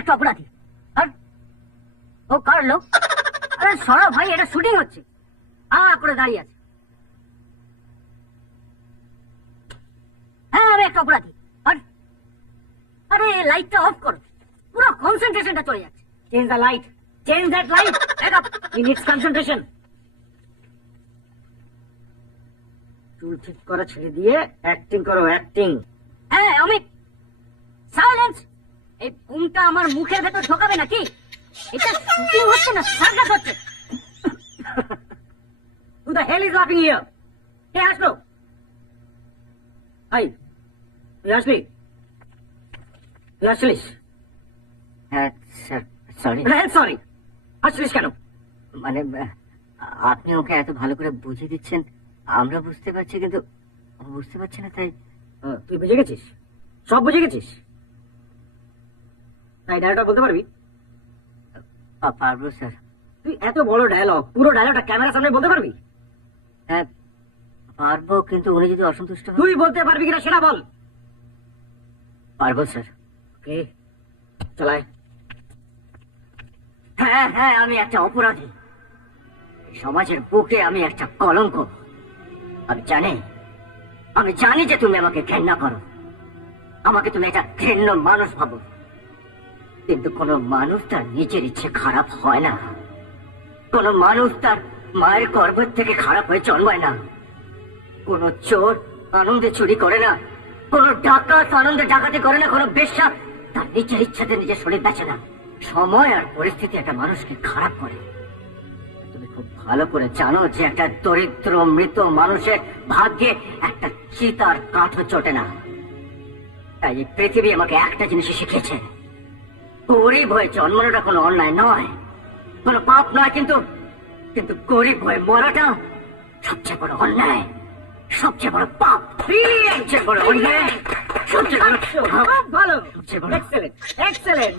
একটা অপরাধী। আর ও কার লোক? আরে সরো ভাই, এটা শুটিং হচ্ছে। করে দাঁড়িয়ে আছে। হ্যাঁ, আমি একটা অপরাধী। আর আরে লাইটটা অফ করো, পুরো কনসেন্ট্রেশনটা চলে যাচ্ছে। Change the light, change that light. He needs concentration. চুল ঠিক করা ছেড়ে দিয়ে অ্যাক্টিং করো, অ্যাক্টিং। হ্যাঁ অমিত, সাইলেন্স। এই ঘুমটা আমার মুখের ভেতর ঢোকাবে নাকি? এটা শুটিং হচ্ছে না, সার্কাস হচ্ছে। Who the hell is laughing here? কে আসলো? এই, তুই আসলি? তুই আসলিস? হ্যাঁ স্যার, সরি। সরি আসলিস কেন? মানে আপনি ওকে এত ভালো করে বুঝিয়ে দিচ্ছেন, আমরা বুঝতে পারছি, কিন্তু বুঝতে পারছি না। তাই তুই বুঝে গেছিস? সব বুঝে গেছিস? তাই ডায়লগটা বলতে পারবি? পারবো স্যার। তুই এত বড় ডায়লগ, পুরো ডায়লগটা ক্যামেরার সামনে বলতে পারবি? হ্যাঁ পারবো, কিন্তু উনি যদি অসন্তুষ্ট। তুই বলতে পারবি কিনা সেটা বল। পারবো স্যার। ওকে, চলায়। হ্যাঁ হ্যাঁ, আমি একটা অপরাধী। সমাজের বুকে আমি একটা কলঙ্ক। আমি জানি যে তুমি আমাকে ঘৃণা করো, আমাকে তুমি একটা ঘৃণ্য মানুষ ভাবো, কিন্তু কোন মানুষ তার নিজের ইচ্ছে খারাপ হয় না। কোন মানুষ তার মায়ের গর্ভের থেকে খারাপ হয়ে জন্মায় না। কোন চোর আনন্দে চুরি করে না, কোন ডাকাত আনন্দে ডাকাতি করে না, কোন বেশ্যা তার নিজের ইচ্ছাতে নিজের শরীর বেঁচে না। সময় আর পরিস্থিতি একটা মানুষকে খারাপ করে। তুমি খুব ভালো করে জানো যে একটা দরিদ্র মৃত মানুষের ভাগ্যে একটা চিতার কাঠও চটে না। তাই এই পৃথিবী আমাকে একটা জিনিসই শিখিয়েছে, গরিব হয়ে জন্মানোটা কোনো অন্যায় নয়, কোনো পাপ নয়, কিন্তু কিন্তু গরিব হয়ে মরাটা সবচেয়ে বড় অন্যায়, সবচেয়ে বড় পাপ, সবচেয়ে বড় অন্যায়, সবচেয়ে বড় ভালো, সবচেয়ে বড়। Excellent, excellent.